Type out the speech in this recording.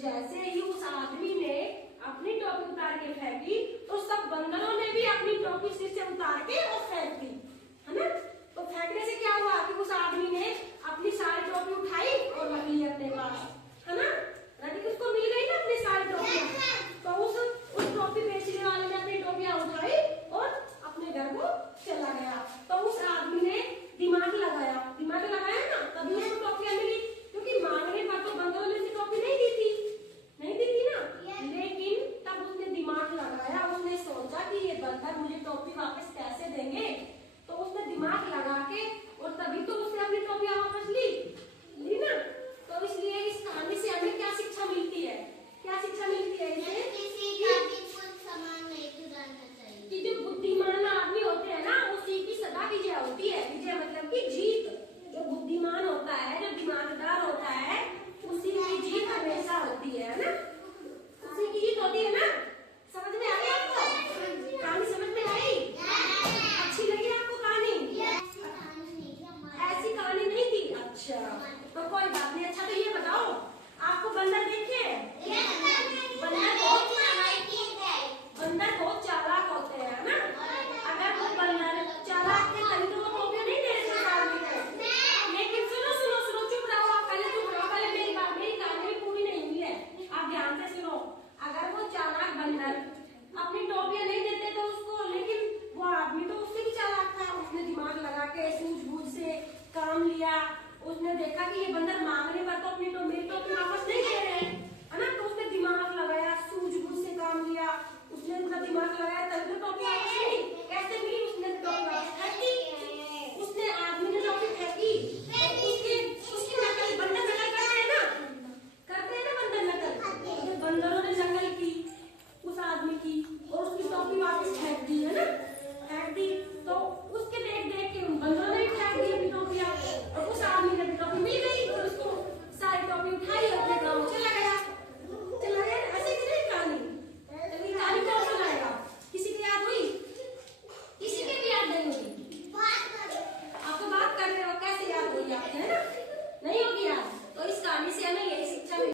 जैसे ही उस आदमी ने अपनी टोपी उतार के फेंकी तो सब बंदरों ने भी अपनी टोपी सिर से उतार के और फेंक दी, है ना। तो फेंकने से क्या हुआ कि उस आदमी ने अपनी सारी टोपी उठाई और रख ली अपने पास, है ना। रख उसको मिल गई ना अपनी सारी टोपी, तो उस टोपी बेचने वाले ने अपनी टोपियां उठाई और अपने घर को चला गया। तो उस आदमी ने दिमाग लगाया ना, तभी उसको टोपियां मिली, क्योंकि मांगने पर तो बंदरों ने टोपी नहीं दी थी ना। लेकिन तब उसने दिमाग लगाया, उसने सोचा कि ये बंदर मुझे टोपी वापस कैसे देंगे। तो उसने दिमाग लगा के और तभी तो उसने अपनी टोपियां वापस ली ना। तो इसलिए इस कहानी से हमें क्या शिक्षा मिलती है, कि जो बुद्धिमान आदमी होते हैं ना, उसी की सदा विजय होती है। विजय मतलब कि जीत। जो बुद्धिमान होता है, जो दिमागदार होता है, उसी की जीत हमेशा होती है ना। उसी की जीत होती है ना। समझ में आ गई आपको कहानी? समझ में आई? अच्छी लगी आपको कहानी? ऐसी कहानी नहीं थी? अच्छा, तो कोई बात नहीं। अच्छा, तो ये बताओ, आपको बंदर देखे? बंदर बहुत चालाक होते हैं ना। अगर वो बंदर चालाक थे तभी तो वो टोपियां नहीं दे रहे थे आदमी को। लेकिन सुनो, चुप रहो आप, पहले मेरी कहानी पूरी नहीं हुई है, आप ध्यान से सुनो। अगर वो चालाक बंदर अपनी टोपियां नहीं देते तो उसको, लेकिन वो आदमी तो उससे भी चालाक था। उसने दिमाग लगा के सूझबूझ से काम लिया। उसने देखा कि ये बंदर मांगने पर तो अपनी मेरी टोपी वापस नहीं